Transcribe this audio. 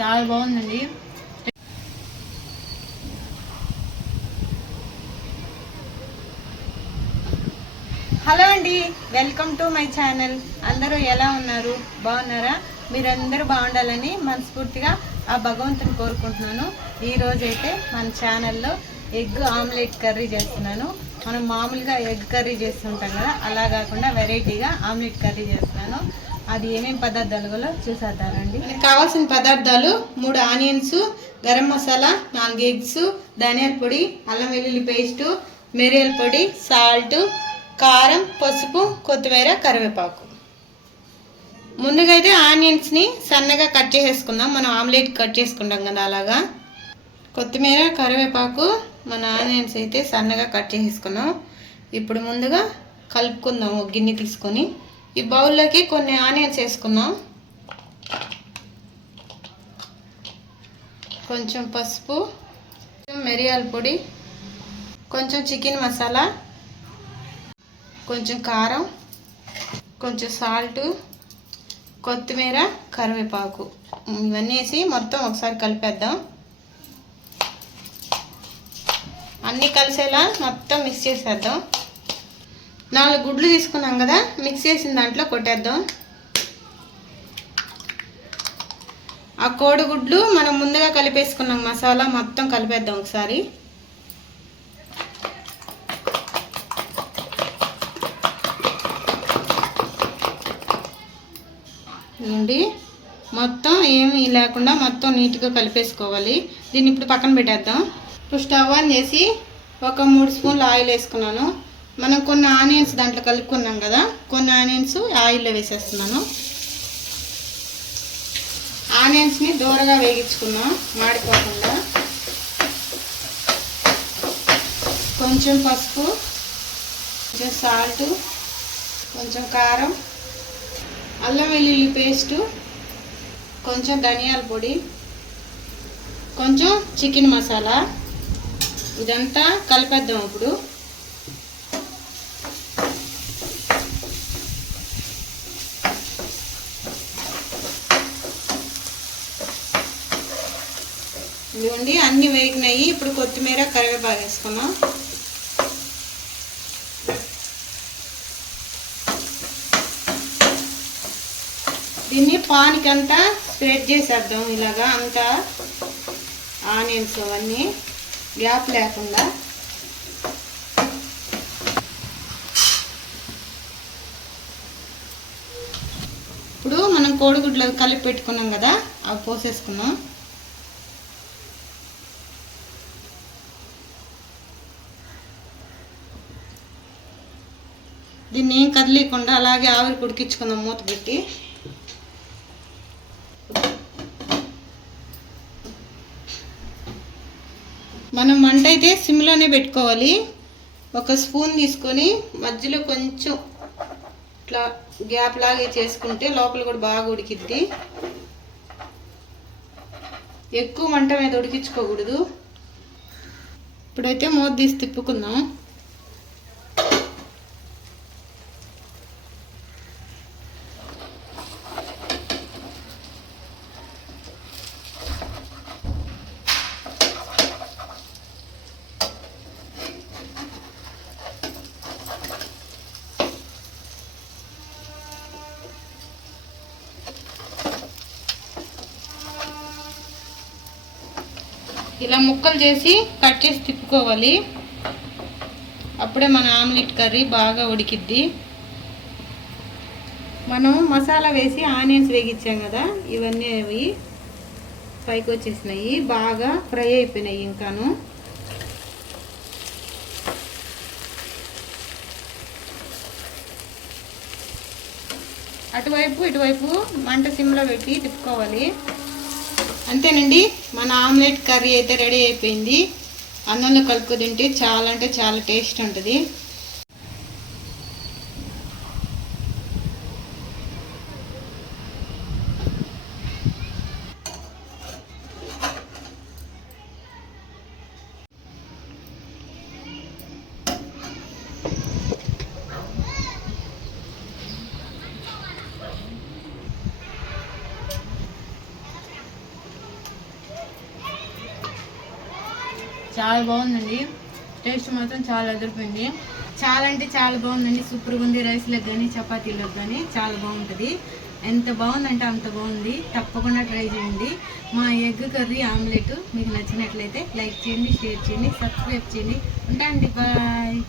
చాలా బాగుందండి. హలో అండి, వెల్కమ్ టు మై ఛానల్. అందరూ ఎలా ఉన్నారు? బాగున్నారా? మీరందరూ బాగుండాలని మనస్ఫూర్తిగా ఆ భగవంతుని కోరుకుంటున్నాను. ఈరోజైతే మన ఛానల్లో ఎగ్ ఆమ్లెట్ కర్రీ చేస్తున్నాను. మనం మామూలుగా ఎగ్ కర్రీ చేస్తుంటాం కదా, అలా కాకుండా వెరైటీగా ఆమ్లెట్ కర్రీ చేస్తున్నాను. అది ఏమేమి పదార్థాలు కూడా చూసేద్దారండి. కావాల్సిన పదార్థాలు 3 ఆనియన్స్, గరం మసాలా, 4 ఎగ్స్, ధనియాల పొడి, అల్లం వెల్లుల్లి పేస్టు, మిరియాల పొడి, సాల్ట్, కారం, పసుపు, కొత్తిమీర, కరివేపాకు. ముందుగా అయితే ఆనియన్స్ని సన్నగా కట్ చేసేసుకుందాం. మనం ఆమ్లెట్ కట్ చేసుకుంటాం కదా అలాగా. కొత్తిమీర, కరివేపాకు, మన ఆనియన్స్ అయితే సన్నగా కట్ చేసేసుకున్నాం. ఇప్పుడు ముందుగా కలుపుకుందాం. ఒక గిన్నె తీసుకొని ఈ బౌల్లోకి కొన్ని ఆనియన్స్ వేసుకుందాం. కొంచెం పసుపు, మిరియాల పొడి, కొంచెం చికెన్ మసాలా, కొంచెం కారం, కొంచెం సాల్ట్, కొత్తిమీర, కరివేపాకు ఇవన్నీ వేసి మొత్తం ఒకసారి కలిపేద్దాం. అన్నీ కలిసేలా మొత్తం మిక్స్ చేసేద్దాం. 4 గుడ్లు తీసుకున్నాం కదా, మిక్స్ చేసిన దాంట్లో కొట్టేద్దాం. ఆ కోడిగుడ్లు మనం ముందుగా కలిపేసుకున్నాం మసాలా మొత్తం కలిపేద్దాం ఒకసారి. ఇవ్వండి, మొత్తం ఏమీ లేకుండా మొత్తం నీట్గా కలిపేసుకోవాలి. దీన్ని ఇప్పుడు పక్కన పెట్టేద్దాం. ఇప్పుడు స్టవ్ ఆన్ చేసి ఒక 3 స్పూన్లు ఆయిల్ వేసుకున్నాను. మనం కొన్ని ఆనియన్స్ దాంట్లో కలుపుకున్నాం కదా, కొన్ని ఆనియన్స్ ఆయిల్లో వేసేస్తున్నాను. ఆనియన్స్ని దూరగా వేగించుకున్నాం మాడిపోకుండా. కొంచెం పసుపు, కొంచెం సాల్ట్, కొంచెం కారం, అల్లం వెల్లుల్లి పేస్టు, కొంచెం ధనియాల పొడి, కొంచెం చికెన్ మసాలా ఇదంతా కలిపేద్దాం. ఇప్పుడు ఇదిగోండి అన్నీ వేగినాయి. ఇప్పుడు కొత్తిమీర, కరివేపాకు వేసుకున్నాం. దీన్ని పానికంతా స్ప్రెడ్ చేసేద్దాం. ఇలాగా అంతా ఆనియన్స్ అవన్నీ గ్యాప్ లేకుండా. ఇప్పుడు మనం కోడిగుడ్లు కలిపి పెట్టుకున్నాం కదా, అవి పోసేసుకున్నాం. దీన్ని ఏం కదిలీకుండా అలాగే ఆవిరి ఉడికించుకుందాం మూత పెట్టి. మనం మంట అయితే సిమ్లోనే పెట్టుకోవాలి. ఒక స్పూన్ తీసుకొని మధ్యలో కొంచెం ఇట్లా గ్యాప్ లాగా చేసుకుంటే లోపల కూడా బాగా ఉడికిద్ది. ఎక్కువ మంట మీద ఉడికించుకోకూడదు. ఇప్పుడైతే మూత తీసి తిప్పుకుందాం. ఇలా ముక్కలు చేసి కట్ చేసి తిప్పుకోవాలి. అప్పుడే మన ఆమ్లెట్ కర్రీ బాగా ఉడికిద్ది. మనం మసాలా వేసి ఆనియన్స్ వేగించాం కదా, ఇవన్నీ అవి పైకి వచ్చేసినాయి, బాగా ఫ్రై అయిపోయినాయి. ఇంకాను అటువైపు ఇటువైపు మంట సిమ్లో పెట్టి తిప్పుకోవాలి. అంతేనండి, మన ఆమ్లెట్ కర్రీ అయితే రెడీ అయిపోయింది. అన్నంలో కలుపుకు తింటే చాలా అంటే చాలా టేస్ట్ ఉంటుంది. చాలా బాగుందండి. టేస్ట్ మాత్రం చాలా అదిరిపోయింది. చాలా అంటే చాలా బాగుందండి. సూపర్గా ఉంది. రైస్లకు కానీ చపాతీలకు కానీ చాలా బాగుంటుంది. ఎంత బాగుందంటే అంత బాగుంది. తప్పకుండా ట్రై చేయండి. మా ఎగ్ కర్రీ ఆమ్లెట్ మీకు నచ్చినట్లయితే లైక్ చేయండి, షేర్ చేయండి, సబ్స్క్రైబ్ చేయండి. ఉంటా అండి, బాయ్.